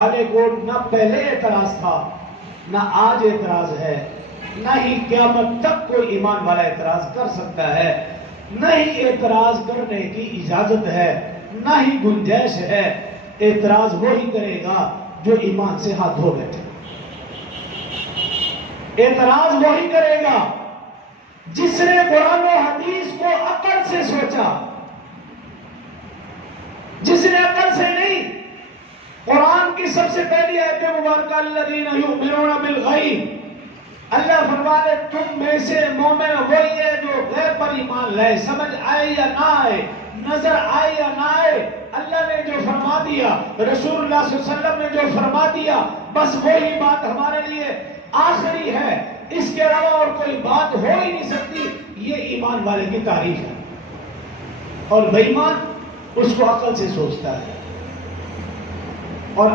والے کو نہ پہلے اعتراض تھا نہ آج اعتراض ہے، نہ ہی قیامت تک کوئی ایمان والا اعتراض کر سکتا ہے، نہ ہی اعتراض کرنے کی اجازت ہے، نہ ہی گنجائش ہے۔ اعتراض وہی کرے گا جو ایمان سے ہاتھ دھو بیٹھے، اعتراض وہی کرے گا جس نے قرآن و حدیث کو عقل سے سوچا، جس نے عقل سے نہیں۔ قرآن کی سب سے پہلی آیت مبارکہ الذین یؤمنون بالغیب، اللہ فرماتے تم میں سے مومن وہی ہے جو غیب پر ایمان لائے، سمجھ آئے یا نہ آئے، نظر آئے یا نہ آئے، اللہ نے جو فرما دیا، رسول اللہ صلی اللہ علیہ وسلم نے جو فرما دیا، بس وہی بات ہمارے لیے آخری ہے، اس کے علاوہ اور کوئی بات ہو ہی نہیں سکتی۔ یہ ایمان والے کی تعریف ہے، اور بے ایمان اس کو عقل سے سوچتا ہے۔ اور